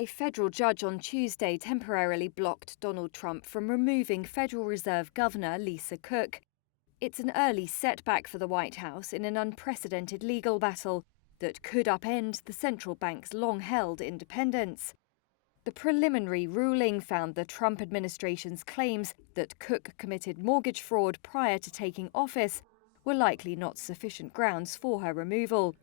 A federal judge on Tuesday temporarily blocked Donald Trump from removing Federal Reserve Governor Lisa Cook. It's an early setback for the White House in an unprecedented legal battle that could upend the central bank's long-held independence. The preliminary ruling found the Trump administration's claims that Cook committed mortgage fraud prior to taking office were likely not sufficient grounds for her removal.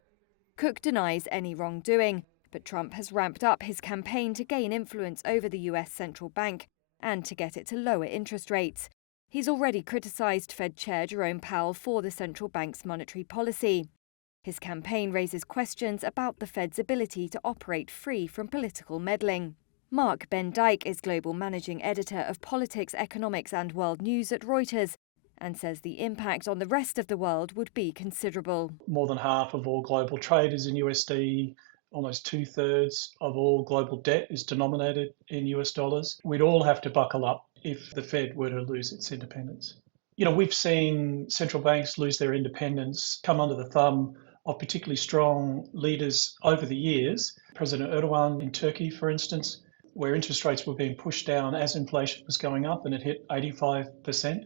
Cook denies any wrongdoing, but Trump has ramped up his campaign to gain influence over the US central bank and to get it to lower interest rates. He's already criticised Fed Chair Jerome Powell for the central bank's monetary policy. His campaign raises questions about the Fed's ability to operate free from political meddling. Mark Ben Dyke is Global Managing Editor of Politics, Economics and World News at Reuters and says the impact on the rest of the world would be considerable. More than half of all global trade is in USD. Almost 2/3 of all global debt is denominated in US dollars. We'd all have to buckle up if the Fed were to lose its independence. We've seen central banks lose their independence, come under the thumb of particularly strong leaders over the years. President Erdogan in Turkey, for instance, where interest rates were being pushed down as inflation was going up and it hit 85%.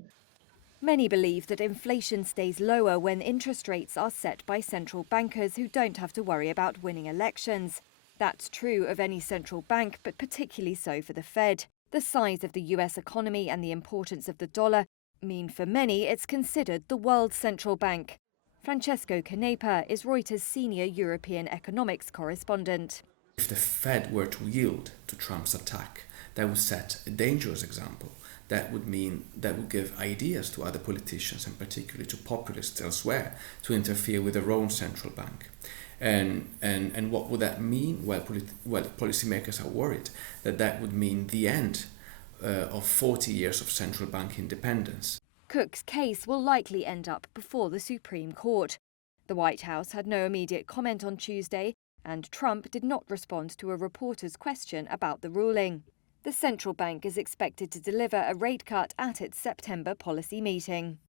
Many believe that inflation stays lower when interest rates are set by central bankers who don't have to worry about winning elections. That's true of any central bank, but particularly so for the Fed. The size of the US economy and the importance of the dollar mean for many it's considered the world's central bank. Francesco Canepa is Reuters' senior European economics correspondent. If the Fed were to yield to Trump's attack, that would set a dangerous example. That would give ideas to other politicians, and particularly to populists elsewhere, to interfere with their own central bank. And what would that mean? Well, policymakers are worried that would mean the end of 40 years of central bank independence. Cook's case will likely end up before the Supreme Court. The White House had no immediate comment on Tuesday, and Trump did not respond to a reporter's question about the ruling. The central bank is expected to deliver a rate cut at its September policy meeting.